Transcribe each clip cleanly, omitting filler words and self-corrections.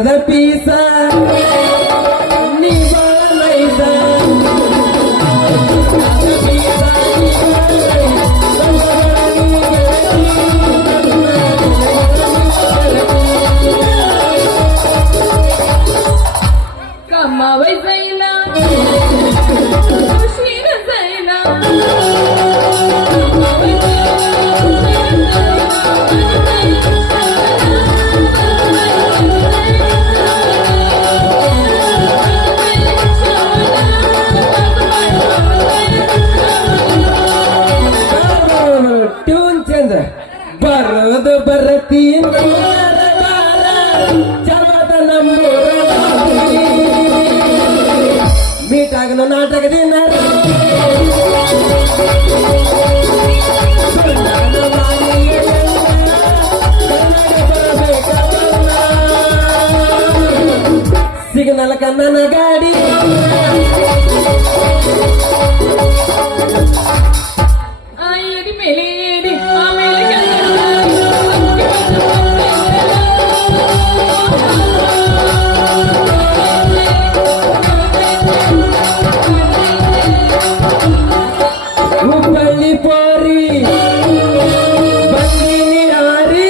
ಮರದ ಪೀಸ ನೀ ನೈಸ कमावै जायला उशीर जायला ಟ್ಯೂನ್ ಚೇಂಜ್ ಬರೋದು ಬರತಿ ಚಲದ ಮೀಟಾಗನು ನಾಟಕದಿಂದ ಸಿಗ್ನಲ್ ಕನ್ನನ ಗಾಡಿ ಏರಿ ಮೇಲೆ ಏರಿ ಆಮೇಲೆ ಹುಬ್ಬಳ್ಳಿ ಪೋರಿ ಬಂದಿನಿ ಆರಿ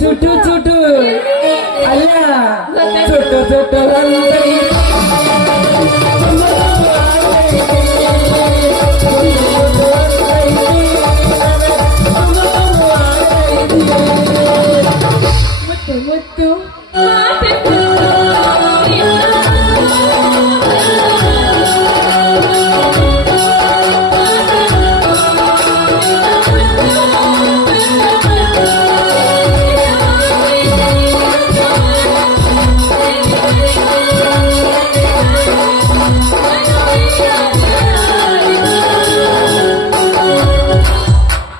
ಚುಟು ಚುಟು ಅಲ್ಲ ಚುಟು ಚುಟು ರಂದರಿ ಮುತ್ತು ಮುತ್ತು ಮಾತೆತ್ತು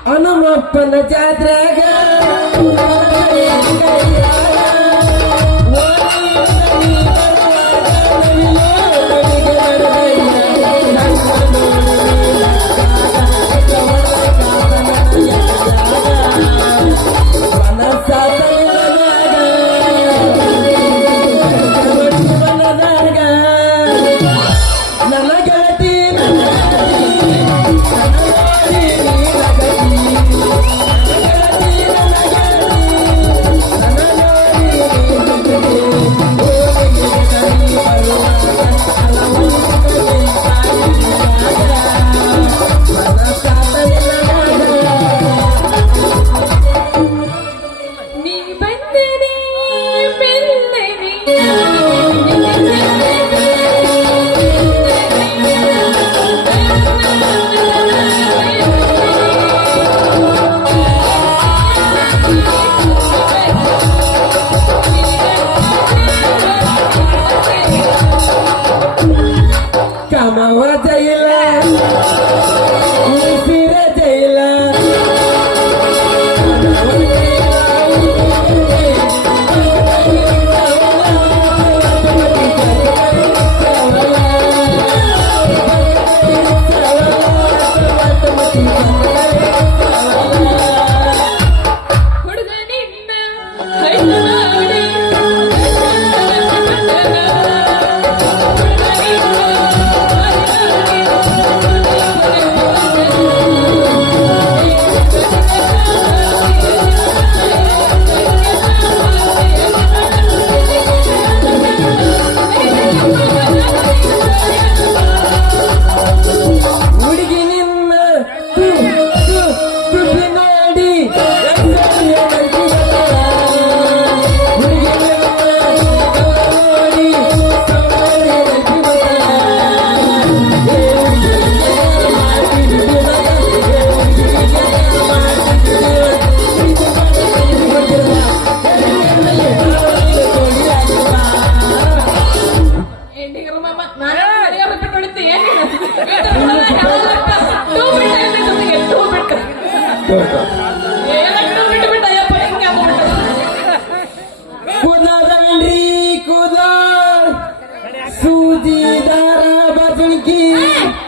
ಹನುಮಪ್ಪನ ಜಾತ್ರೆಗ ನನಗತಿ ಏನಂತ ಬಿಟ್ಬಿಟ್ಟ ಅಯ್ಯಪ್ಪ ಹಿಂಗೆ ಆಗ್ಬಿಟ್ಟ. ಕೂದಲನ್ರಿ ಕೂದ ಸೂಜಿ ದಾರ ಬಾಜುಣಿಕಿ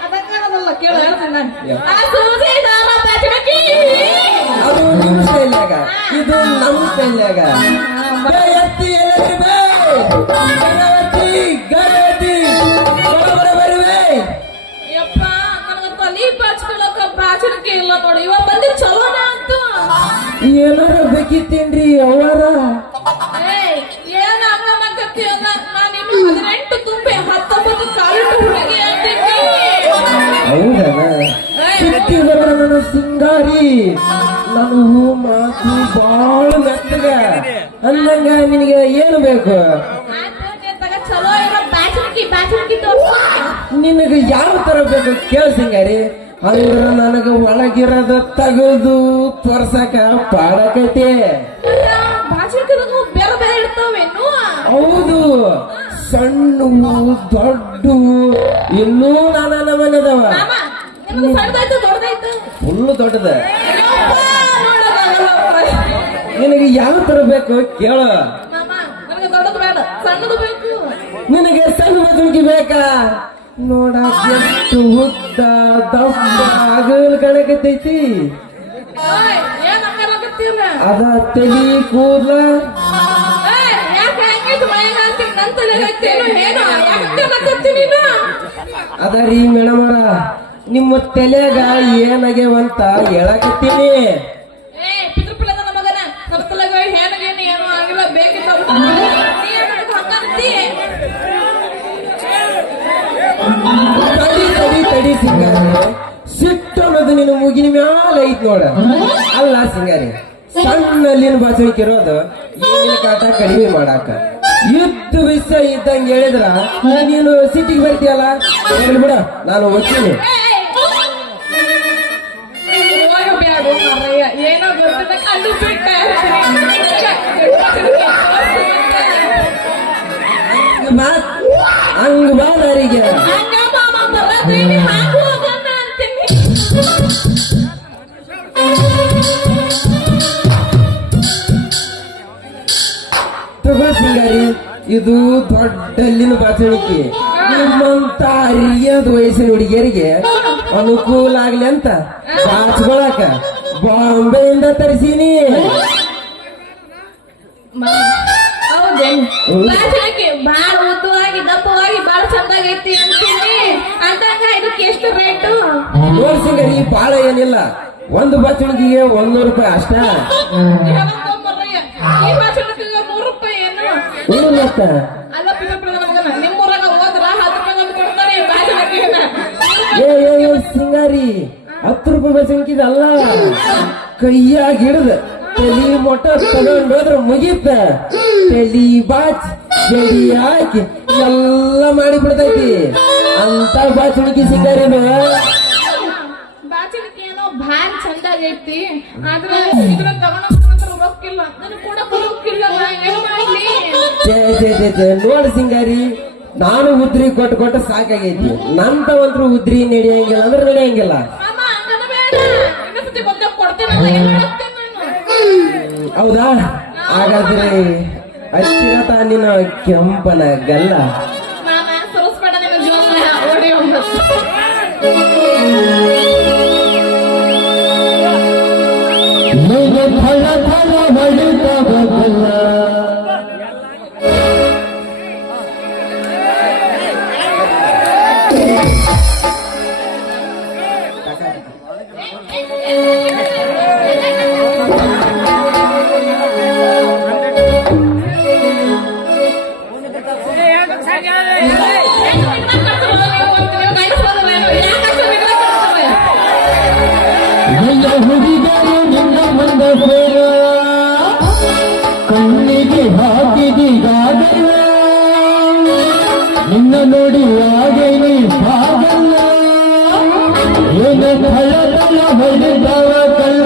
ಅದಕ್ಕಾಗಲ್ಲ ಕೇಳು ಹೇಳ್ತೀನಿ ನಾನು. ಆ ಸೂಜಿ ದಾರ ಬಾಚುಣಿಕಿ. ಅದು ನಿಮ್ಮ ಸ್ಟೈಲ್ಯಾಗ ಇದು ನಮ್ಮ ಸ್ಟೈಲ್ಯಾಗ ಗಯತ್ತಿ ಎಲ್ಲರಿ ಬೇ ಗಣವತಿ ಗಣವತಿ ಬರೋಬರ ಬರುವೆ ಯಪ್ಪ ನನಗ ತಲಿ ಬಾಚ್ಕೊಳಕ ಬಾಚುಣಿಕೆ ಇಲ್ಲ ನೋಡಿ. ಇವ ಬಂದಿ ಚಲೋನ ಅಂತು. ಏನಾರ ಬೇಕಿತ್ತೇನ್ರಿ ಅವರ ಏಯ್ ಏನ್ ಆಗಕತ್ತೀಯ? ನಾನು ಇನ್ನು 18 ತುಂಬಿ 19 ಕಾಲಿಟ್ಟು ಹುಡುಗಿ ಅಂತೀನಿ. ಹೌದಾ ಸಿಕ್ಕಿದವ ನನ್ನ ಸಿಂಗಾರಿ ನಾನು ಮಾತು ಬಾಳ ಮೆತ್ತಗ ಅಂದಂಗ ನಿನಗೆ ಏನು ಬೇಕು ಆಯ್ತು, ನೀನ್ ತಗ ಚಲೋ ಇರೋ ಬಾಚುಣಿಕೆ ತೋರ್ಸು. ನಿನಗೆ ಯಾವ ತರ ಬೇಕು ಕೇಳ ಸಿಂಗಾರಿ ಅಂದ್ರ ನನಗ ಒಳಗಿರೋದ ತಗದು ತೋರ್ಸಕ ಪಾಡಕೈತೆ ಬಾಚುಣಿಕೆದು ಬೇರೆ ಬೇರೆ ಇರ್ತಾವೇನು? ಹೌದು ಸಣ್ಣವು ದೊಡ್ಡ ಇನ್ನೂ ನಾನಾ ನಮನೆ ಅದಾವ ಮಾಮ ನಿಮ್ಗೆ ಸಣ್ಣದಾಯ್ತು ದೊಡ್ಡದಾಯ್ತು? ಫುಲ್ಲು ದೊಡ್ಡದ ಯಪ್ಪ, ನೋಡೋದಾಗಲ್ಲಪ್ಪ. ನಿನಗೆ ಯಾವ ತರ ಬೇಕು ಕೇಳ ಮಾಮ ನನಗೆ ದೊಡ್ಡದು ಬೇಡ, ಸಣ್ಣದು ಬೇಕು. ನಿನಗೆ ಸಣ್ಣ ಬದುಕಿ ಬೇಕಾ ನೋಡಕ್ ಎಷ್ಟು ಉದ್ದ ದಪ್ಪ ಅಗಲ್ ಕಣಕತ್ತೈತಿ ಓಯ್, ಏನ್ ಹಂಗಾಗತ್ತೀರ? ಅದ ತಲಿ ಕೂದ್ಲ ಏಯ್, ಯಾಕೆ ಹಂಗಿದ್ದು ಮೈಯಾಗ ಅಂತೀನಿ? ನನ್ ತಲೆ ಹತ್ತೇನು ಏನೋ? ಯಾಕೆ ಹಂಗಾಗತ್ತಿ ನೀನು? ಅದ ರೀ ಮೇಡಮರ ನಿಮ್ಮ ತಲೆಗ ಏನಾಗ್ಯವಂತ ಹೇಳಕತ್ತೀನಿ ಏ ಪಿತೃಪಿಲ್ಲದ ಮಗನ ನಮ್ಮ ತಲೆಗ ಹೇನಗೇನು ಏನೋ ಆಗಿಲ್ಲ ಬೇಕಿಲ್ಲ ಹಂಗಂತಿ. ತಡಿ ತಡಿ ತಡಿ ಸಿಂಗಾರಿ ಸಿಟ್ಟು ಅನ್ನೋದು ನಿನ್ನ ಮುಗಿನ ಮ್ಯಾಲ ಐತ್ ನೋಡ ಅಲ್ಲ ಸಿಂಗಾರಿ ಸಣ್ಣಲ್ಲಿನ ಬಾಚಣಿಕೆ ಇರೋದು ಈಗಿನ ಕಾಟ ಕಡಿಮೆ ಮಾಡಾಕ ಯುದ್ಧ ವಿಷಯ ಇದ್ದಂಗೆ ಹೇಳಿದ್ರ ನೀನು ಸಿಟಿಗೆ ಬರ್ತೀಯಲ್ಲ ಹೇಳಿ ಬಿಡ ನಾನು ಹೋಗ್ತೀನಿ ಬ್ಯಾಡು ಮಾರಯ್ಯ, ಏನೋ ಗೊತ್ತಿಲ್ಲ ಕಂಡು ಬಿಟ್ಟ. ಹಂಗ ಬಾ ನಾರಿಗೆ ಹಂಗ ಮಾಮ ಬರೋದ್ರಿ ಹಾಕು ಹೋಗೋಣ ಅಂತೀನಿ. ತಗೋ ಸಿಂಗಾರಿ ಇದು ದೊಡ್ಡಲ್ಲಿನ ಬಾಚಣಿಕೆ ನಿಮ್ಮಂತ ಅರಿಯದ ವಯಸ್ಸಿನ ಹುಡುಗಿಯರಿಗೆ ಅನುಕೂಲ ಆಗ್ಲಿ ಅಂತ ಬಾಚ್ಕೊಳಕ ಬಾಂಬೆಯಿಂದ ತರಿಸೀನಿ ಹೌದೇನು? ಬಾಚಣಿಕೆ ಬಾಳ ಉದ್ದವಾಗಿ ದಪ್ಪವಾಗಿ ಬಾಳ ಚಂದಾಗೈತಿ ಅಂತೀನಿ. ಅಂದಾಗ ಇದಕ್ಕೆ ಎಷ್ಟು ರೇಟು? ನೋಡ್ ಸಿಂಗಾರಿ ಬಾಳ ಏನಿಲ್ಲ ಒಂದು ಬಾಚಣಿಕೆಗೆ 100 ರೂಪಾಯಿ ಅಷ್ಟ ಮಾರಯ್ಯ, ಈ ಬಾಚಣಿಕೆಗೆ 3 ರೂಪಾಯಿ ಏನು? ಏನು ಮತ್ತ ಅಲ್ಲ ಪಿತೃಪಿಲ್ಲದ ಮಗನ, ನಿಮ್ಮೂರಾಗ ಹೋದ್ರ 10 ರೂಪಾಯಿ ಒಂದು ಕೊಡ್ತಾರೆ ಈ ಬಾಚಣಿಕೆನ. ಏ ಸಿಂಗಾರಿ 10 ರೂಪಾಯಿ ಬಾಚಣಿಕೆ ಅಲ್ಲ ಕೈಯಾಗ ಹಿಡ್ದ ತಲಿ ಮೊಟ್ಟ ತಗೊಂಡೋದ್ರ ಮುಗೀತ ತಲಿ ಬಾಚ್ ಜಡಿ ಹಾಕಿ ಎಲ್ಲ ಮಾಡಿ ಬಿಡ್ತೈತಿ ಅಂತ ಬಾಚಣಿಕೆ ಸಿಂಗಾರಿನ ಬಾಚಣಿಕೆ ಏನೋ ಭಾಳ ಚಂದಾಗೈತಿ, ಆದ್ರೆ ಇದ್ರ ತಗೊಂಡ ರೊಕ್ಕಿಲ್ಲ, ನನಗೆ ಕೂಡ ರೊಕ್ಕಿಲ್ಲ, ಏನು ಮಾಡ್ಲಿ? ನೋಡ್ ಸಿಂಗಾರಿ ನಾನು ಉದ್ರಿ ಕೊಟ್ಟು ಸಾಕಾಗೈತಿ ನಂತ ಒಂದ್ರು ಉದ್ರಿ ನಡೆಯಂಗಿಲ್ಲ ಅಂದ್ರೆ ನಡೆಯಂಗಿಲ್ಲ ಮಾಮ ಹಂಗನ ಬೇಡ, ಇನ್ನೊಂದ್ಸತಿ ಬಂದಾಗ ಕೊಡ್ತೇನೆ, ಏನ್ ಮಾಡ್ತೇನೆ ನಾನು? ಹೌದಾ ಹಾಗಾದ್ರೆ ಹಚ್ಚಿರತ ನಿನ್ನ ಕೆಂಪನ ಗಲ್ಲ ಮಾಮ ಸುರಸ್ಬೇಡ ನಿನ್ನ ಜೀವನ ಓಡಿ ಹೋಗ್ಬೇಕು. ಫಲ ಫಲ ಹೊಡೆದವಲ್ಲ ಹುಡುಗರು ನಿನ್ನ ಮಂದ ಸೇರ ಕಣ್ಣಿಗೆ ಹಾಕಿದಿಗಾಗಲ್ಲ ನಿನ್ನ ನೋಡಿ ಆಗೇನಿ ಸಾಗಲ್ಲ ಏನು ಫಲದಲ್ಲ ಹೊಡೆದವ ಕಲ್ಲ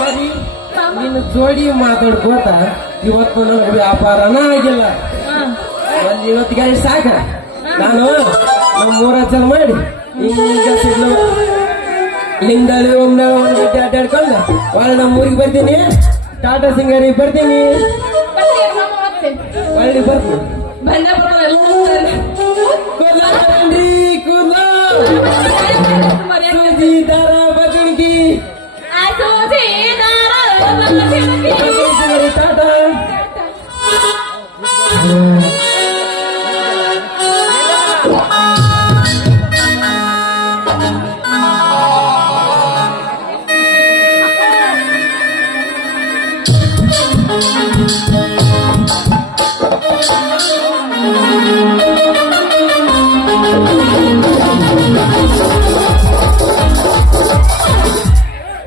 ಮರಿ, ನಿನ್ನ ಜೋಡಿ ಮಾತಾಡ್ಕೋತ ಇವತ್ತು ನನಗೆ ವ್ಯಾಪಾರನ ಆಗಿಲ್ಲ. ಒಂದ್ ಇವತ್ತಿಗೆ ಸಾಕ. ನಾನು ನಮ್ಮ ಮೂರ ಜನ ಮಾಡಿ ಈಗ ಸಿಡ್ಲು ಲಿಂಗಳಿ ಒಮ್ಮೆ ಒಂದು ಗಂಟೆ ಅಡ್ಡಾಡ್ಕೊಂಡು ಒಳ್ಳೆ ನಮ್ಮ ಊರಿಗೆ ಬರ್ತೀನಿ. ಟಾಟಾ ಸಿಂಗರಿಗೆ ಬರ್ತೀನಿ, ಒಳ್ಳೆ ಬರ್ತೀನಿ. ಕೂದ್ರಿ ಕೂದ್ಲ ಸುದೀದಾರ ಬದಣಿಗಿ ಟಾಟಾ.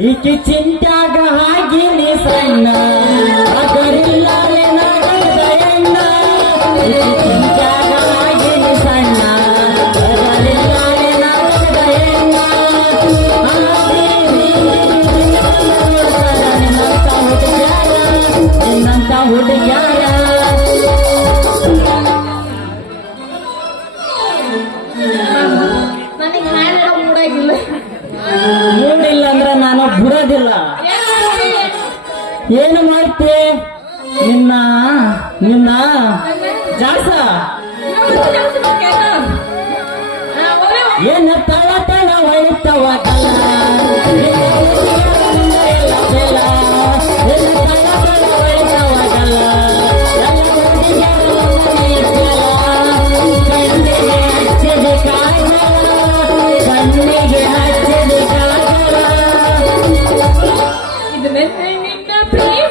ಈಕಿ ಚಿಂತ್ಯಾಗ ಹಾಗಿನಿ ಸಣ್ಣ ಅದರಿಲ್ಲಾರೆ ನಗರದ ಎಣ್ಣ. ಈಕಿ ಚಿಂತ್ಯಾಗ ಹಾಗಿನಿ ಸಣ್ಣ ಅದರಿಲ್ಲಾರೆ ನಗರದ ಎಣ್ಣ. ನಿನ್ನಂತ ಹುಡುಗ್ಯಾರ ನನಗೆ ಹಾಡೋ ಮೂಡಾಗಿಲ್ಲ. ಮೂಡಿಲ್ಲ ಅಂದ್ರ ನಾನು ಬಿಡೋದಿಲ್ಲ. ಏನು ಮಾಡ್ತಿ ನಿನ್ನ ನಿನ್ನ ಜಾಸ ಏನ ತಳ ತಳ ಹೊಳಿತವಾಗಲ್ಲ. ಕಣ್ಣಿಗೆ ಹಚ್ಚಿದ ಕಾಗಲ ಇದು ನಿನ್ನ ಪ್ರೇಮ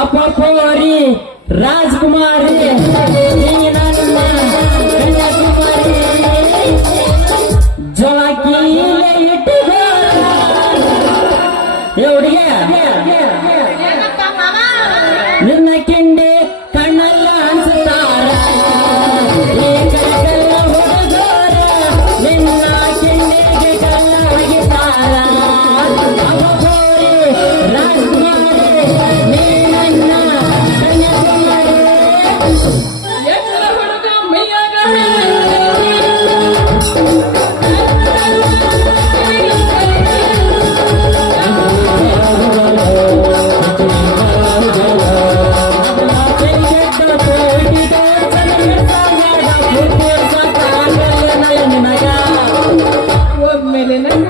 ಅಪ್ಪೋರಿ ರಾಜ್ಕುಮಾರಿ ನೀನ ನನ್ನ ಕನ್ಯಾಕುಮಾರಿ ಜೋಕಿಲೆ ಇಟ್ಟಿಗೆ ಏನಪ್ಪ ಮಾಮ? ನಿನ್ನ ಕಿಂಡಿ ಕಣ್ಣಲ್ಲ ಅನ್ಸುತ್ತಾರ ಈ ಕಡೆಲ್ಲ ಹುಡುಗರ ನಿನ್ನ ಕಿಂಡಿಗೆ ಕಲ್ಲ ಒಗಿತಾರ. ಅಪ್ಪೋರಿ ರಾಜ್ಕುಮಾರಿ ನೀನನ್ನ ಕನ್ಯಾಕುಮಾರಿ ಎಕ್ಕಲ ಹುಡುಗ ಮೈಯಾಗ ಹೋದ್ಮೇಲೆ ನನ್ನ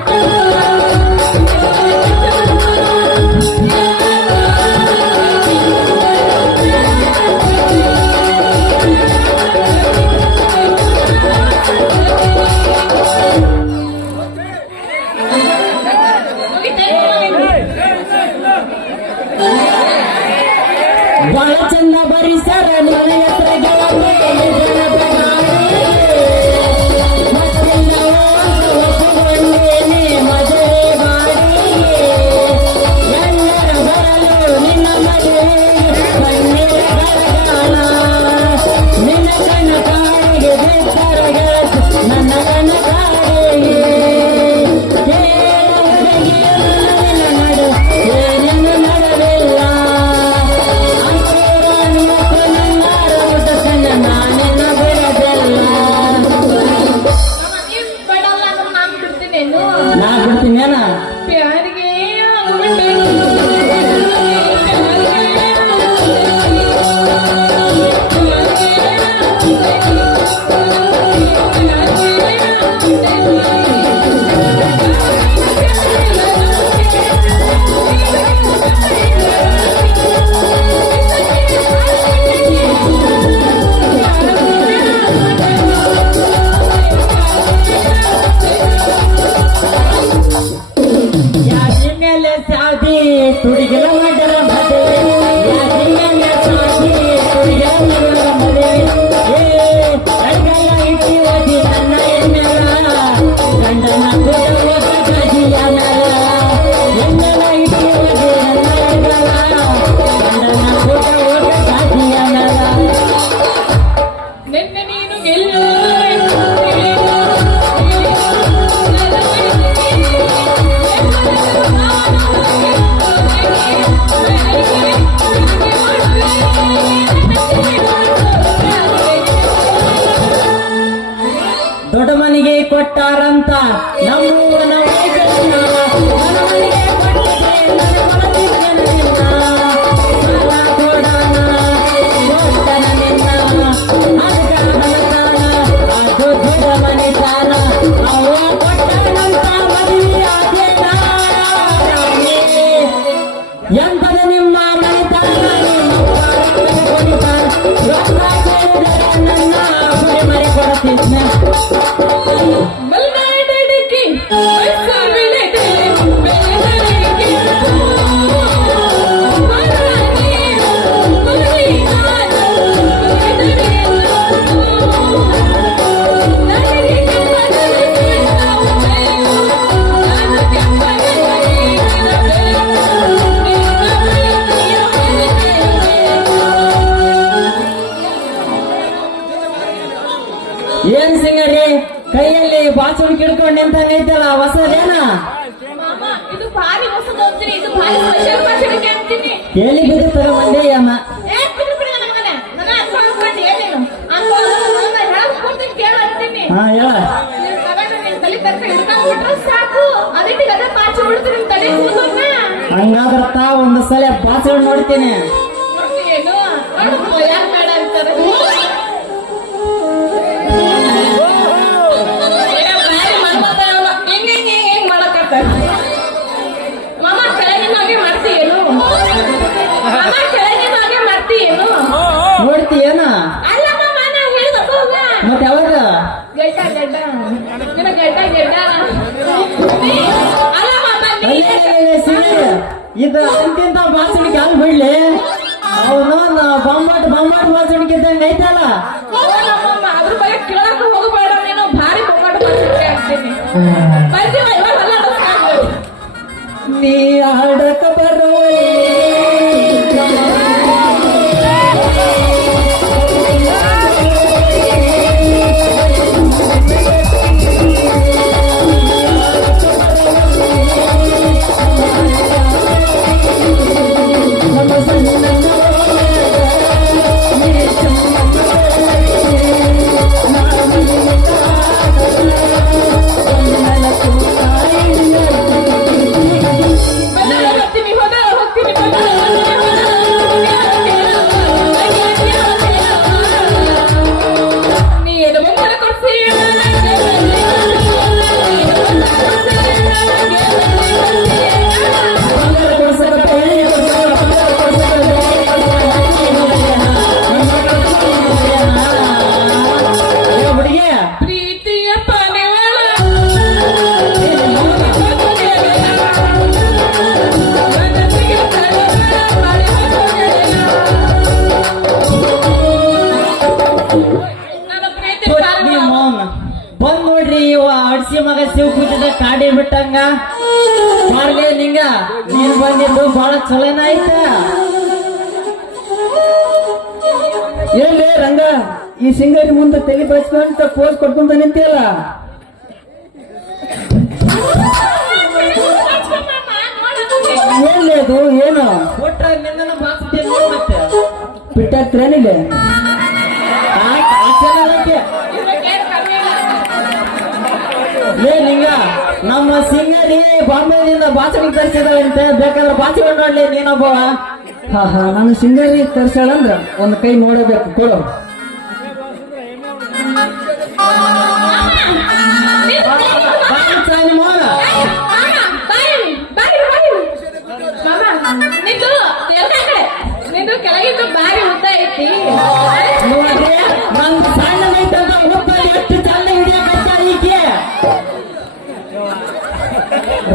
ಬಹಳ ಚಂದ ಬರಿಸ್ಯಾರ ನಿನ್ನ ಹೆಸರಿಗೆ ಒಪ್ಪುಕೊಂಡೇನೆ ಮದುವೆ ಮಾಡಿ ಎಲ್ಲರ ಬರಲು ನಿನ್ನ ಮದುವೆಗೆ ಕಣ್ಣೀರ ಗಲಗಾಲ ನಿನ್ನ ಕಣ್ಣ ಕಾಡಿಗೆ ಬಿಟ್ಟರ ಗೆಳತಿ ನನ್ನ ಕಣ್ಣ ಕಾಡಿಗೆ ಏನೇನು ನಡವಿಲ್ಲ ಅಂಕೂರ ಮತ್ತು ನನ್ನಾರ ಊಟಕ್ಕನ್ನ ನಾನಿನ್ನ ಬಿಡದಿಲ್ಲ ನೀನ್ ಬೇಡಲ್ಲ ಅಂದ್ರೆ ನಾನ್ ಬಿಡ್ತೀನೇನು ನಾ ಬಿಡ್ತೀನೇನ ಪ್ಯಾರಿಗೆ ಯಾಕೆ ಮೇಲೆ ಸಾಧಿ ತುಡಿಗೆಲ ಮಾಡರ ಮದುವೆ ಯಾಕೆ ಮೇಲೆ ಸಾಧಿ ತುಡಿಗೆಲ ಮಾಡರ ಮದುವೆ ಕೈಗೆಲ್ಲ ಇಟ್ಟಿ ಓದಿ ನನ್ನ ಎನ್ನೆಲ ಗಂಡನ ಕೂಡ ಹೋಗ ಗಜಿಯ ಮೇಲ ಎನ್ನೆಲ ಇಟ್ಟಿ ಓದಿ ನನ್ನ ಎನ್ನೆಲ ಗಂಡನ ಕೂಡ ಹೋಗ ಗಜಿಯ ಮೇಲ ನಿನ್ನೆ ನೀನು ಗೆಲ್ಲು ದೊಡ್ಡ ಮನೆಗೆ ಕೊಟ್ಟಾರಂತ ನಮ್ಮೂವನ ವೈದ್ಯರನ್ನ ನನ್ನ ಮನೆಗೆ ಕೊಟ್ಟಿದ್ರೆ ನನ್ನ ಮನಸ್ಸಿಗೆ ನಿನ್ನ ಸಾಲ ಕೊಡಾನ ಕೊಟ್ಟನ ನಿನ್ನ ಅದಕ ಹಣತಾನ ಅದು ದೊಡ್ಡ ಮನೆತಾನ ಅವ ಕೊಟ್ಟನಂತ ಮದುವೆ ಆದೇನ ಎಂತದ ನಿಮ್ಮ ಮನೆತಾನ ನಿಮ್ಮ ಕೊಡಿತಾನ ರೊಕ್ಕ ಕೇಳಿದರೆ ನನ್ನ ಗುರಿ ಮರಿ ಕೊಡ್ತಿದ್ನೆ ಮಲ್ನಾಡಡಿಕೆ ಬೈಸಾವಿಳೆದೆ ಬೆಳೆದಡಿಕೆ ಮರನೇನು ಮರಿನಾದ ನನಗೆ ಕೆಂಪನೆ ಬೇಕು ನಾನು ಕೆಂಪನೆ ಬೇಕು ನಿನ್ನ ಪ್ರೀತಿಯ ಏನ್ ಸಿಂಗರಿ ಕೈಯಲ್ಲಿ ಬಾಚುಡಿ ಕಿಡ್ಕೊಂಡು ನಿಂತಂಗೈತಲ್ಲ ಹೊಸದೇನ ಮಾಮ ಇದು ಭಾರಿ ಹೊಸದು ಅಂತೀನಿ ಇದು ಭಾರಿ ಸ್ಪೆಷಲ್ ಮಾತಾಡಕ್ಕೆ ಅಂತೀನಿ ಎಲ್ಲಿ ಬಿದ್ದು ತಗೊಂಬಂದೆ ಅಮ್ಮ ಏ ಬಿಡು ಬಿಡು ನನ್ನ ಮಗನೇ ನನ್ನ ಅನ್ಕೊಂಡು ಬಂದು ಏನೇನು ಅನ್ಕೊಂಡು ನನ್ನ ಹೇಳಕ್ ಕೊಡ್ತೀನಿ ಕೇಳು ಅಂತೀನಿ ಹಾ ಹೇಳ ನೀನ್ ತಗೊಂಡು ನಿನ್ ತಲೆ ತರ್ಕ ಹಿಡ್ಕೊಂಡ್ಬಿಟ್ರೆ ಸಾಕು ಅದಕ್ಕೆ ಅದೇ ಮಾಚಿ ಉಳ್ತೀನಿ ತಲೆ ಕೂದನ್ನ ಹಂಗಾದ್ರ ತಾ ಒಂದು ಸಲ ಬಾಚುಡಿ ನೋಡ್ತೀನಿ ಏನು ನೋಡು ಯಾರು ಬೇಡ ಅಂತಾರೆ ಹೆಂಗ್ ಮಾಡಕತ್ತ ಮಾಮ ಕೆಳಗಿನಾಗೆ ಮಾಡ್ತೀಯೇನು ಮಾಮ ಕೆಳಗಿನಾಗೆ ಮಾಡ್ತೀಯೇನು ನೋಡ್ತೀಯೇನ ಅಲ್ಲ ಮಾಮ ನಾ ಹೇಳಿದಪ್ಪ ಮತ್ತೆ ಯಾವಾಗ ಗಡ್ಡ ಗಡ್ಡ ನಿನ್ನ ಗಡ್ಡ ಗಡ್ಡ ಅಲ್ಲ ಮಾಮ ಇದು ಅಂತಿಂತ ಬಾಚುಡಿ ಕಾಲ್ ಬಿಡ್ಲಿ ಅವನು ಬಂಬಾಟ್ ಬಾಚುಡಿ ಇದ್ದಂಗ ಐತಲ್ಲ ಅದ್ರ ಬಗ್ಗೆ ಕೇಳಕ್ ಹೋಗಬೇಡ ನೀನು ಭಾರಿ ಬೊಮ್ಮಾಟ ಮಾಡ್ತಿದ್ದೆ ಅಂತೀನಿ ಬರ್ತೀವ ಇವಾಗ ಅಲ್ಲ ನೀ ಆಡಕ ಬರೋವೇ ಬೆಲ್ಲ ಗಾಡಿ ಬಿಟ್ಟಂಗ ಮಾಡ್ಲಿ ನಿಂಗ ನೀನ್ ಬಂದಿದ್ದು ಬಹಳ ಚಲೋನ ಐತ. ಏನ್ಲೇ ರಂಗ ಈ ಸಿಂಗರಿ ಮುಂದೆ ತೆಗಿ ಬಚ್ಕೊಂತ ಪೋಸ್ ಕೊಡ್ಕೊಂತ ನಿಂತಿಯಲ್ಲ. ಏನ್ಲೇ ಅದು ಏನು ಕೊಟ್ರ ನಿನ್ನ ಬಾಕ್ಸ್ತೀನಿ ಮತ್ತೆ ಬಿಟ್ಟಾಕ್ತಿರೇನಿಲ್ಲ? ಲೇ ನಿಂಗ ನಮ್ಮ ಸಿಂಗರಿ ಬಾಂಬೆದಿಂದ ಬಾಚಣಿಗೆ ತರಿಸಿದಾಳಂತೆ, ಬೇಕಾದ್ರೆ ಬಾಚಿಕೊಂಡು ನೋಡ್ಲಿ ನೀನೊಬ್ಬ. ಹಾ ನಾನು ಸಿಂಗರಿ ತರ್ಸಾಳಂದ್ರ ಒಂದ್ ಕೈ ನೋಡಬೇಕು ಕೊಡು. ನಿಂದು ಕೆಳಗಿಂದ ಬಾರಿ ಉದ್ದ ಐತಿ. ನೋಡ್ರಿ ನಂದು ಸಣ್ಣದೈತಂತ ಉಪ್ಪ ಎಷ್ಟು ಚಂದ ಹಿಡಿಯಕತ್ತಾರ ಈಕೆ.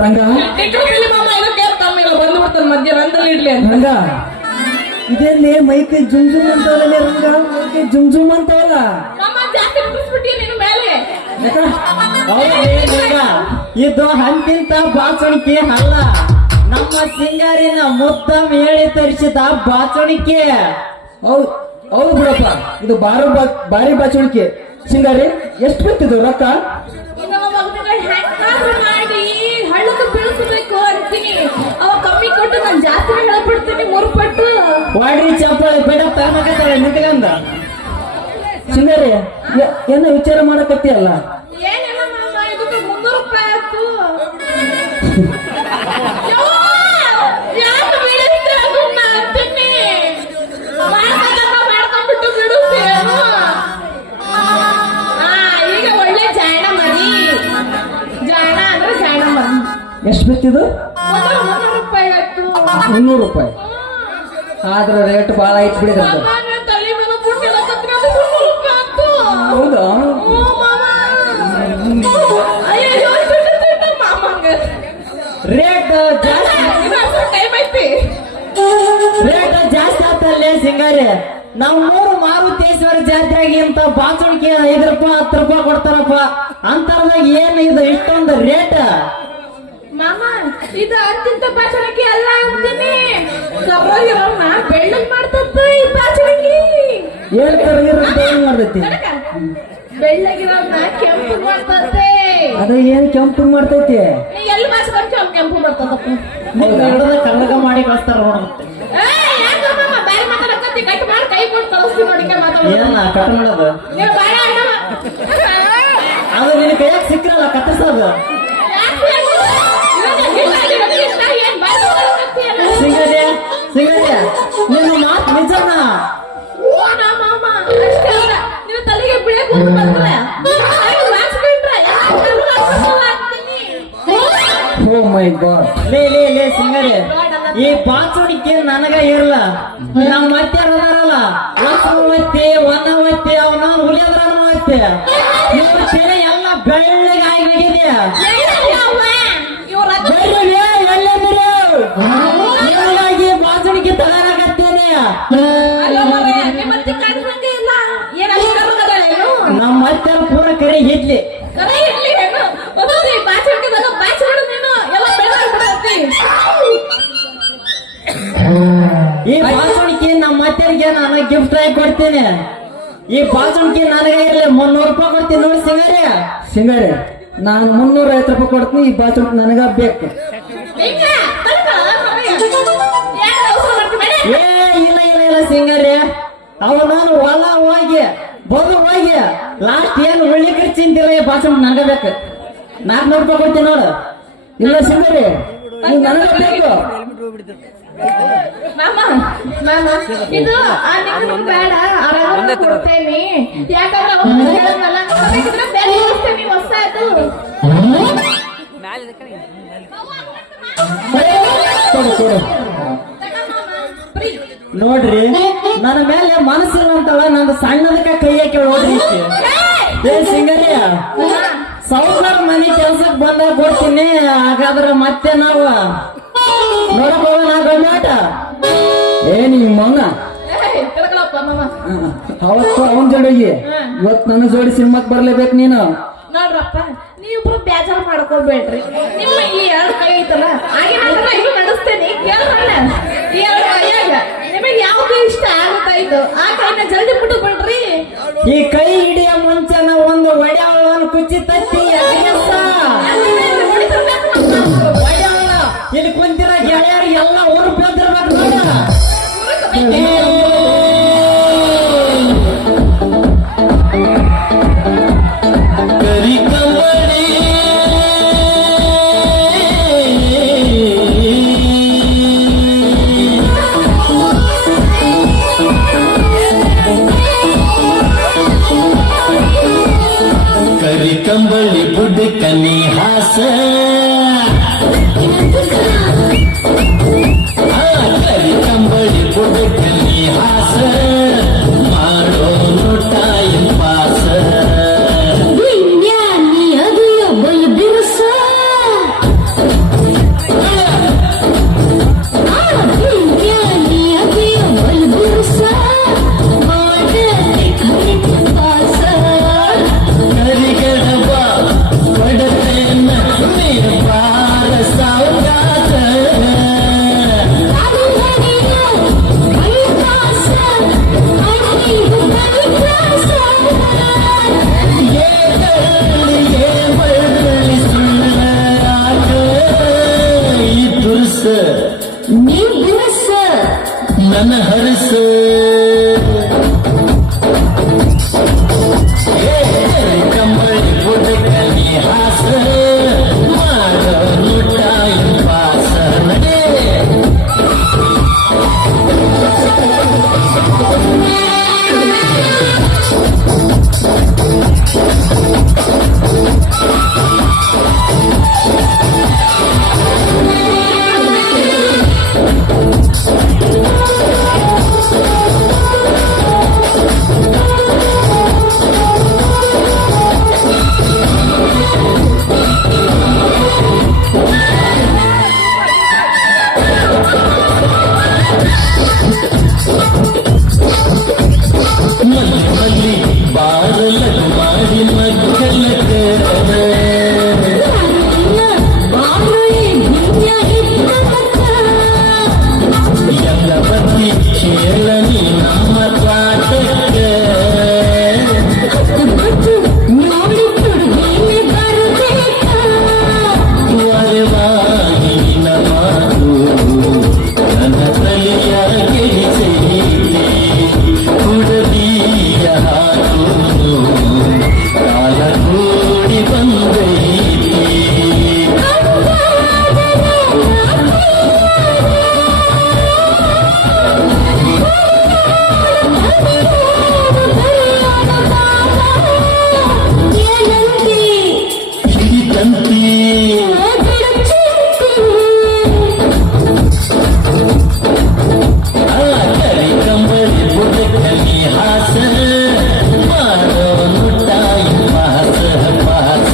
ರಂಗ ಬಂದು ಬಿಡ್ತಾನೆ ಮಧ್ಯ ರಂದಲ್ಲಿ ಇಡ್ಲಿ ಅಂತ. ರಂಗ ಇದೇನ್ಲೇ ಮೈಕೈ ಜುಮ್ ಜುಮ್ ಅಂತವಲ್ಲ ರಂಗ, ಮೈಕೈ ಜುಮ್ ಜುಮ್ ಅಂತವಲ್ಲ. ಮಾಮ ಜಾಸ್ತಿ ಬಿಡಿಸ್ಬಿಟ್ಟಿ ನಿನ್ ಮೇಲೆ. ಇದು ಹಂತಿಂತ ಬಾಚಣಿಕೆ ಅಲ್ಲ, ನಮ್ಮ ಸಿಂಗಾರಿನ ಮುದ್ದಂ ಹೇಳಿ ತರಿಸಿದ ಬಾಚಣಿಕೆ. ಹೌದು ಹೌದು ಬಿಡಪ್ಪ, ಇದು ಭಾರಿ ಬಾಚುಳಿಕೆ. ಸಿಂಗಾರಿ ಎಷ್ಟು ಬಿತ್ತಿದ್ದು ರೊಕ್ಕ? ಇನ್ನೊಬ್ಬ ಮಗನಿಗೆ ಹೆಂಗಾದ್ರೂ ಮಾಡಿ ಹಳ್ಳಕ್ಕೆ ಬೀಳಿಸ್ಬೇಕು ಅಂತೀನಿ. ಅವ ಕಮ್ಮಿ ಕೊಟ್ಟು ನಾನು ಜಾಸ್ತಿ ಹೇಳ್ಬಿಡ್ತೀನಿ 3 ಪಟ್ಟು. ವಾಡ್ರಿ ಚಪ್ಪಳಿ ಬೇಡ ತಗೊಂಡಾಗತ್ತಾಳೆ ನಿಂತ್ಕೊಂಡ. ಸಿಂಗಾರಿ ಏನೋ ವಿಚಾರ ಮಾಡಕತ್ತೀಯಲ್ಲ? ಏನಿಲ್ಲ ಮಾಮ, ಇದಕ್ಕೆ 300 ರೂಪಾಯಿ ಆಯ್ತು. ಯಾಕೆ ಬೀಳಿಸ್ತೀರ ಅದನ್ನ ಅಂತೀನಿ. ಮಾಡ್ಕೊಂಡ್ಬಿಟ್ಟು ಬಿಡುತ್ತೇನು? ಈಗ ಒಳ್ಳೆ ಜಾಯಣ ಮರಿ. ಜಾಯಣ ಅಂದ್ರೆ ಜಾಯಣ ಮರಿ. ಎಷ್ಟು ಬಿತ್ತಿದ್ದು? 300 ರೂಪಾಯಿ ಆಯ್ತು. 300 ರೂಪಾಯಿ ಆದ್ರ ರೇಟ್ ಬಾಳ ಐತ್ ಬಿಡಿದ್ರಂತ. ಮಾಮ, ನನ್ನ ತಲೆ ಮೇಲೆ ಪುಟ್ಟಿಲ್ಲ ಕತ್ರಿ, ಅದು 300 ರೂಪಾಯಿ ಆಯ್ತು. ಹೌದಾ? ಹ್ಞೂ ಮಾಮ. ಅಯ್ಯೋ ತಿಟ್ಟು ಮಾಮಂಗೆ ರೇಟ್ ಜಾಸ್ತಿ ಟೈಮ್ ಐತಿ. ರೇಟ್ ಜಾಸ್ತಿ ಆಗ್ತಲ್ಲೇ ಸಿಂಗಾರಿ. ನಾವು 3 ಮಾರುತೇಶ್ವರ ಜಾತ್ರೆಗೆ ಇಂತ ಬಾಚಣಿಕೆ 5 ರೂಪಾಯಿ 10 ರೂಪಾಯಿ ಕೊಡ್ತಾರಪ್ಪ. ಅಂತರದಾಗ ಏನ್ ಇದು ಇಷ್ಟೊಂದು ರೇಟ್? ಮಾಮ, ಇದು ಅತ್ಯಂತ ಬಾಚಣಿಕೆ ಅಲ್ಲ ಅಂತೀನಿ. ಕಬ್ಬಾಗಿರೋನ್ನ ಬೆಳ್ಳಗ್ ಮಾಡ್ತತ್ತ ಈ ಬಾಚಣಿಕೆ. ಏನ್ ಏನ್ ಮಾಡ್ತೈತಿ? ಬೆಳ್ಳಗಿರೋನ್ನ ಕೆಂಪು ಮಾಡ್ತತ್ತೆ. ಅದ ಏನ್ ಕೆಂಪು ಮಾಡ್ತೈತಿ? ನೀ ಎಲ್ಲಿ ಬಾಚ್ಕೊಂತ ಕೆಂಪು ಮಾಡ್ತದಪ್ಪ. ಹಿಡಿದ ಕಳ್ಳಗ ಮಾಡಿ ಕಳಿಸ್ತಾರ ನೋಡ. ಯಾಕ ಮಾಮ ಬೇರೆ ಮಾತಾಡಕತ್ತಿ? ಕಟ್ ಮಾಡಿ ಕೈ ಕೊಟ್ಟು ಕಳಿಸ್ತೀನಿ ನೋಡಿಕೆ ಮಾತಾಡೋದು. ಏನ ಕಟ್ ಮಾಡೋದು? ನೀವು ಬೇಡ ಅಣ್ಣ. ಅದು ನಿನ್ನ ಕೈಯಾಗ ಸಿಕ್ಕರಲ್ಲ ಕತ್ತರಿಸೋದು. ಸಿಂಗರಿ ಸಿಂಗರಿ ನಿನ್ನ ಮಾತು ನಿಜನಾ? ಮಾಮ ಅಷ್ಟೇ ಅಲ್ಲ, ನಿನ್ನ ತಲೆಗೆ ಬಿಳೆ ಕೂತು ಬಂದ್ರೆ ಓ ಮೈ ಗಾಡ್. ಲೇ ಸಿಂಗರಿ, ಈ ಬಾಚಣಿಕೆ ನನಗ ಇರಲ್ಲ. ನಮ್ಮ ಮತ್ತೆ ಅದಾರಲ್ಲ ಒತ್ತಿ ಒನ್ನವತ್ತಿ ಅವನ ಹುಲಿಯದ್ರವತ್ತಿ ಇವ್ರ ತೆರೆ ಎಲ್ಲ ಬೆಳ್ಳಗಾಗಿ ಹೋಗಿದೆ. ಎಲ್ಲಾಗಿ ಬಾಚಣಿಕೆ ತಯಾರಾಗತ್ತೇನೆ. ನಮ್ಮ ಮತ್ತೆ ಪೂರ ಕರೆ ಇಡ್ಲಿ. ಈ ಬಾಚಣಿಕೆ ನಮ್ಮ ಮತ್ತರಿಗೆ ನಾನು ಗಿಫ್ಟ್ ಆಗಿ ಕೊಡ್ತೀನಿ. ಈ ಬಾಚಣಿಕೆ ನನಗೆ ಇರ್ಲಿ 300 ರೂಪಾಯಿ ಕೊಡ್ತೀನಿ ನೋಡಿ ಸಿಂಗಾರಿ. ಸಿಂಗಾರಿ ನಾನ್ 350 ರೂಪಾಯಿ ಕೊಡ್ತೀನಿ. ಈ ಬಾಚುಳಿಕೆ ನನಗ ಬೇಕು. ಏ ಇಲ್ಲ ಸಿಂಗಾರಿ, ಅವ ನಾನು ಹೊಲ ಹೋಗಿ ಬದು ಹೋಗಿ ಲಾಸ್ಟ್ ಏನು ಉಳ್ಳಿ ಖರ್ಚಿಂತಿಲ್ಲ. ಈ ಬಾಚಣಿಕೆ ನನಗ ಬೇಕು. 400 ರೂಪಾಯಿ ಕೊಡ್ತೀನಿ ನೋಡು. ಇಲ್ಲ ಸಿಂಗಾರಿ ನನಗ ಬೇಕು. ಮಾಮ ಇದು ಬೇಡ, ಆರಾಮ ಕೊಡ್ತೇನೆ. ಯಾಕಂದ್ರೆ ಬೇರೆ ಇಳಿಸ್ತೇನೆ ಹೊಸ ಅದು. ನೋಡ್ರಿ ನನ್ನ ಮೇಲೆ ಮನಸ್ಸಿಲ್ಲ ಅಂತಳ ನಂದು ಸಣ್ಣದಕ್ಕ ಕೈ ಹಾಕಿ ನೋಡ್ರಿ ಇಷ್ಟೇ. ಏ ಸಿಂಗಾರಿ, ಸೌಕರ್ ಮನೆ ಕೆಲ್ಸಕ್ಕೆ ಬಂದಾಗ ಕೊಡ್ತೀನಿ. ಹಾಗಾದ್ರೆ ಮತ್ತೆ ನಾವು ನೋಡಕ್ ಹೋಗೋಣ ಗಂಡಾಟ. ಏ ನಿಮ್ಮ ಮಗ ತಿಳ್ಕೊಳಪ್ಪ ಮಾಮ. ಅವತ್ತು ಅವನ್ ಜೋಡಿಗೆ ಇವತ್ತು ನನ್ನ ಜೋಡಿ ಸಿನಿಮಾಕ್ ಬರ್ಲೇಬೇಕು ನೀನು. ನೋಡ್ರಪ್ಪ, ನೀವಿಬ್ರು ಬೇಜಾರು ಮಾಡ್ಕೊ ಮಾಡ್ಕೊಬೇಡ್ರಿ. ನಿಮ್ಮ ಈ ಎರಡು ಕೈ ಐತಲ್ಲ ಹಾಗೆ ನಾಟಕ ಇದು ನಡೆಸ್ತೇನೆ. ಕೇಳೋಣ ಈ ಎರಡು ಕೈಯಾಗ ನಿಮಗೆ ಯಾವ್ದು ಇಷ್ಟ ಆಗುತ್ತಾ ಇದು ಆ ಕೈನ ಜಲ್ದಿ ಬಿಟ್ಟು ಬಿಡ್ರಿ. ಈ ಕೈ ಹಿಡಿಯ ಮುಂಚೆ ನಾವು ಒಂದು ಒಡೆಯವಳನ್ನು ಕುಚ್ಚಿ ತತ್ತಿ ಒಡೆಯವಳ ಇಲ್ಲಿ ಕುಂತಿರೋ ಗೆಳೆಯರು ಎಲ್ಲ ಊರು ಬಂದಿರ್ಬೇಕು ನೋಡ. ಕರಿ ಕಂಬಳಿ ಕರಿ ಕಂಬಳಿ ಬುಡ್ಕನಿ ಹಾಸ ಕರಿ ಕಂಬಳಿ ಬುಡ್ಕನಿ ಹಾಸ ಮಾಡೋ ಟೈಮ್ ಪಾಸ ನನ್ನ ಹರಸ ಕಂಬಳಿ ಬುಡಕಲಿ ಹಾಸ ಮಾಡೋ ಟೈಮ್ ಪಾಸ ನಡೆ ಮಲ್ಲಿ ಮಲ್ಲಿ ಬಾರಲ ಮಾಡಿ ಮಕ್ಕಳ ಎಲ್ಲ ಬತ್ತಿ ಕೇಳನಿ ನಮ್ಮ ಪಾಠಕ್ಕೆ ವರವಾಗಿ ನಮಾದು ನನ್ನ ತಲೆಯ ಗೆಲಿಸಿ ಕುಡಲಿಯ ಹಾಕು ಕಾಲ ಕೂಡಿ ಬಂದೈತಿ ಹಿಡಿತಂತಿ ಕರಿ ಕಂಬಳಿ ಬುಡಕಲಿ ಹಾಸ ಮಾಡೋ ಟೈಮ್ ಪಾಸ ಪಾಸ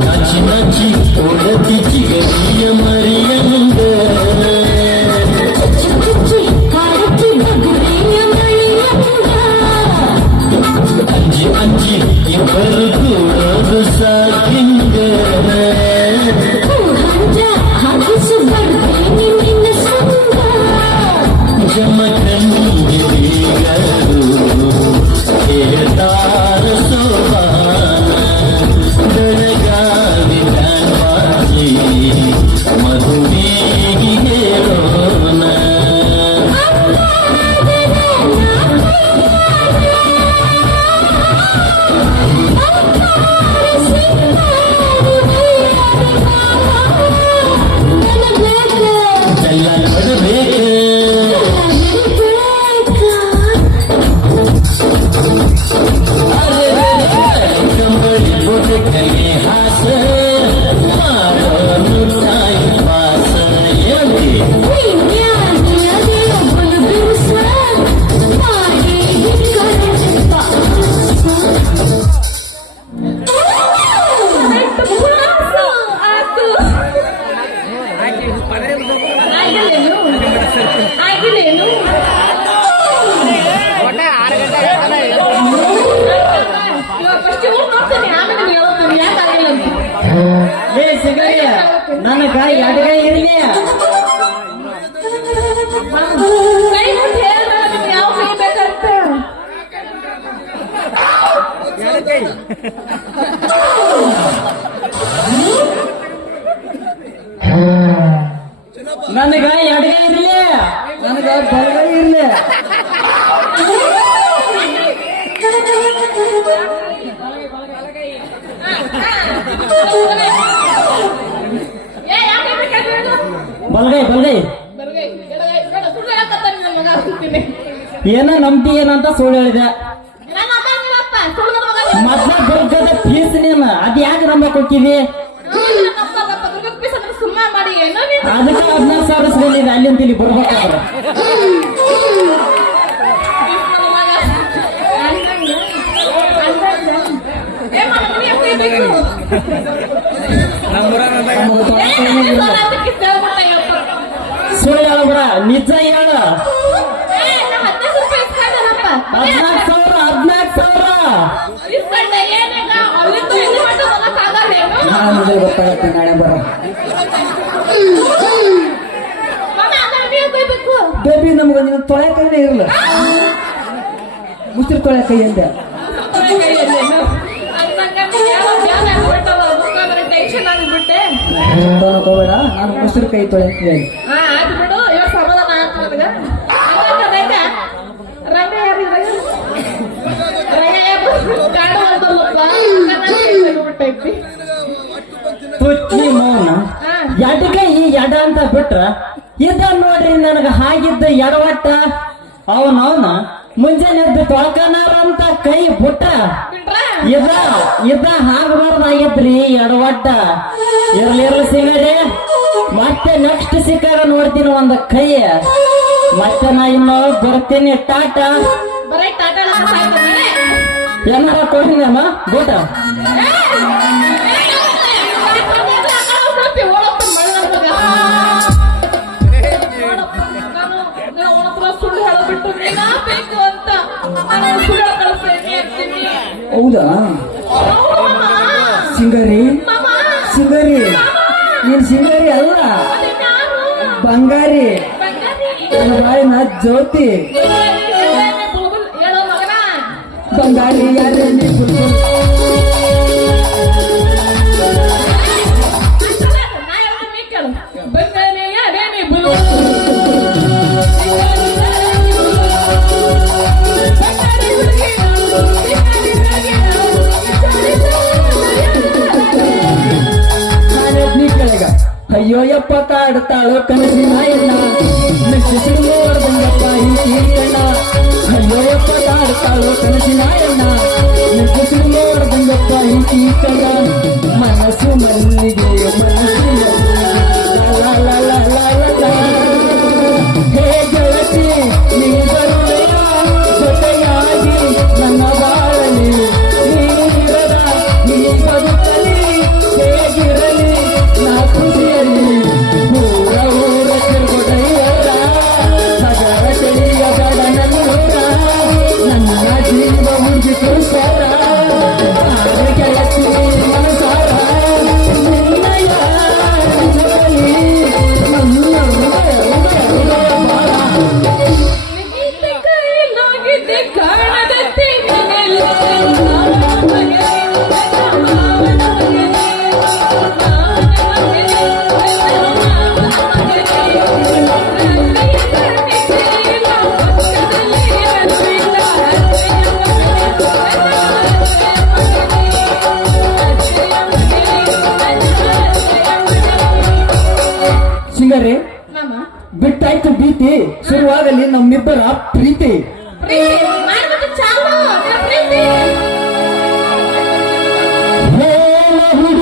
ನಾಚಿ ನಾಚಿ ಓಡತಿ ಚಿಗರಿಯ ಮರಿಯಂದ ಅಂಜಿ ಅಂಜಿ ಇಬ್ಬರು ಕೂಡೋದು ಸಾಕಿಂಗ ಜಮಖಂಡಿಗರು ಕೇಳ್ತಾರ ಸೋಬಾನ ಬೆಳಗಾವಿ ಧನ್ವಾಜಿ ಮಧುವಿಗೆ ಹೇಳೋಣ ಹಾಸ ಮಾಡೋನು ಟೈಮ್ ಪಾಸ ಹೇಳಿ ಆಗಿಲ್ಲೇನು ಫಸ್ಟ್ ನೋಡ್ತೇನೆ ಆಮೇಲೆ ಹೇಳ್ತೀನಿ ಯಾಕೆ ಆಗಿಲ್ಲ ಅಂತ ಏ ಸಿಗಯ್ಯ ನನಗ ಎಡಗೈ ಇರ್ಲಿ ಕೈ ಮುಟ್ಟಿ ಹೇಳ್ದ ನಿಮ್ಗೆ ಯಾವ ಕೈ ಬೇಕಂತ ನನಗ ಎಡಗೈ ಇರ್ಲಿ ನನಗ ಬಲಗೈ ಇರ್ಲಿ. ಏ ಯಾಕೆ ಬೇಕಾದ್ರೆ ಬಲಗೈ ಬಲಗೈ ಬರ್ಗೈ ಬೇಡ ಸುಳ್ಳು ಹೇಳಕತ್ತಾನೆ ನನ್ನ ಮಗ ಅಂತೀನಿ ಏನ ನಂಬ್ತಿ ಏನಂತ ಸುಳ್ಳು ಹೇಳಿದೆ ನನ್ನ ಅದಾಗಿಲ್ಲಪ್ಪ ಸುಳ್ಳು ಮಗ ಮೊದ್ಲ ದುರ್ಗದ ಫೀಸ್ ನೀನ್ ಅದ್ ಯಾಕೆ ನಂಬಕ್ ಹೋಗಿವಿ ಸುಮ್ಮ ಮಾಡಿ ಏನೋ ನೀನು ಅದಕ್ಕೆ 14,000 ಸಿಗಲಿದೆ ಅಲ್ಲಿ ಅಂತ ಇಲ್ಲಿ ಬರ್ಬೇಕಾದ್ರೆ ನನ್ನ ಮಗ ಏ ಮಗ ನೀ ಯಾಕೆ ಬೇಕು ಸುಳ್ಳು ಹೇಳಬ್ರ ನಿಜ ಹೇಳ 14,000 ನಾನು ಮುಂದೆ ಗೊತ್ತಾಗತ್ತೆ ನಾಳೆ ಬರ. ಬೇಬಿ ನಮ್ಗೆ ನೀನು ತೊಳೆ ಕೈನೇ ಇರಲ್ಲ ಮುಸ್ತಿರ್ ತೊಳೆ ಕೈ ಅಂದೆ. ಟೆನ್ಷನ್ ಆಗಿಬಿಟ್ಟೆ ಹೋಗ್ಬೇಡ ನಾನು ಮುಸ್ತಿರ್ ಕೈ ತೊಳೆ ಅಂತೀನಿ. ಆಯ್ತು ಬಿಡು ಇವಾಗ ಸಮಾಧಾನ ಆಯ್ತು ನನಗ ರಂಗ ಯಾರು ಬಿಟ್ಟೈತಿ ತುಚ್ಚಿ ಮೌನ ಎಡಗೈ ಎಡ ಅಂತ ಬಿಟ್ರ ಇದ ನೋಡ್ರಿ ನನಗ ಹಾಗಿದ್ದ ಎಡವಟ್ಟ ಅವನವನ ಮುಂಜಾನೆ ಎದ್ದು ತೊಳ್ಕನಾರ ಅಂತ ಕೈ ಬಿಟ್ಟ ಇದ ಹಾಗಬಾರ್ದಾಗಿದ್ರಿ ಎಡವಟ್ಟ ಇರ್ಲಿರ್ಲಿ ಸಿಗರಿ ಮತ್ತೆ ನೆಕ್ಸ್ಟ್ ಸಿಕ್ಕಾಗ ನೋಡ್ತೀನಿ ಒಂದ ಕೈ ಮತ್ತೆ ನಾ ಇನ್ನು ಬರ್ತೀನಿ ಟಾಟ ಬರೀ ಟಾಟಾ ಏನಾರ ಕೊಡಿನಮ್ಮ ಊಟ ಸುಳ್ಳು ಹೇಳಬಿಟ್ಟು ಬೇಕು ಅಂತ ನಾನು ಸುಳ್ಳು ಕಳಿಸ್ತೇನೆ ಹೌದಾ ಸಿಂಗರಿ ಸಿಂಗರಿ ನೀನ್ ಸಿಂಗರಿ ಅಲ್ಲ ಬಂಗಾರಿ ನನ್ನ ಬಾಯಿನ ಜ್ಯೋತಿ ಹೇಳೋ ಮಗನ ಬಂಗಾರಿ ಯಾರೇ ನೀ ಬುಲ್ಬುಲ್. ನಾನೇ ಕೆಳಗ ಅಯ್ಯೋ ಯಪ್ಪ ಕಾಡ್ತಾಳೋ ಕನಸಿನ ಎಣ್ಣ ನಕ್ಷಿಸಿರು ನೋಡ್ದಂಗಪ್ಪ ಈ ಕಣ್ಣ ಅಯ್ಯೋ ಯಪ್ಪ ಕಾಡ್ತಾಳೋ ಕನಸಿನ ಎಣ್ಣ ನಕ್ಷಿಸಿರು ನೋಡ್ದಂಗಪ್ಪ ಈ ಕಣ್ಣ ಮನಸ್ಸು ಮಲ್ಲಿಗೆ ಮನಸ್ಸು ಲಾ ಲಾ ಲಾ ಲಾ ಲಾ. ಹೇ ಗೆಳತಿ ನೀ ಬರುವೆಯ ಜೊತೆಯಾಗಿ ನನ್ನ ಬಾಳಲಿ ನೀನಿರದ ನೀ ಬದುಕಲಿ ಹೇಗಿರಲಿ ನಾ ಖುಷಿಯಲ್ಲಿ ಊರ ಊರ ತಿರುಗುದೈವರ ನಗರ ತಿಳಿಯ ಬಡ ನನ್ನೂರ ನನ್ನ ಜೀವ ಮುಗಿತು ಸರ ಗೆಳತಿ ಮನಸಾರ ನಿನ್ನಯ ಜೊತೆಲಿ ನನ್ನ ಹೃದಯ ಬಾಳ. ಕೈಲಾಗಿದ್ದೆ ಕಾಣದತ್ತೆ ಸಿಂಗರಿ ಮಾಮ ಬಿಟ್ಟಾಯ್ತು ಭೀತಿ ಶುರುವಾಗಲಿ ನಮ್ಮಿಬ್ಬರ ಪ್ರೀತಿ. ಪ್ರೀತಿ ಮಾಡ್ಬಿಟ್ಟು ಚಾಲು ನನ್ನ ಪ್ರೀತಿ ಹೇಳ ಹುಡುಗ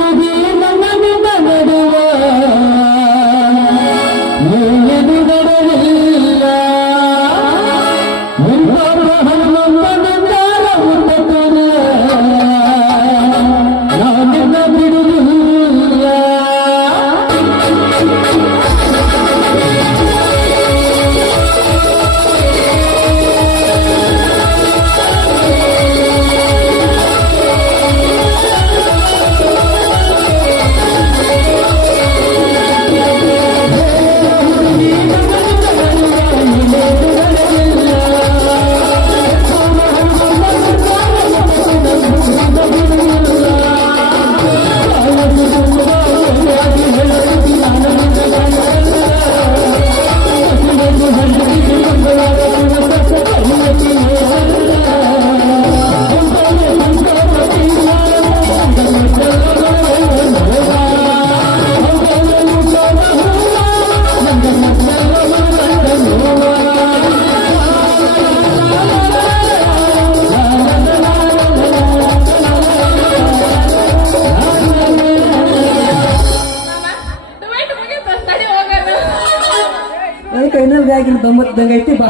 ಅದಕ್ಕೆ ಇನ್ನೊಂದು ಆಗಿನ 90 ಐತಿ ಬಾ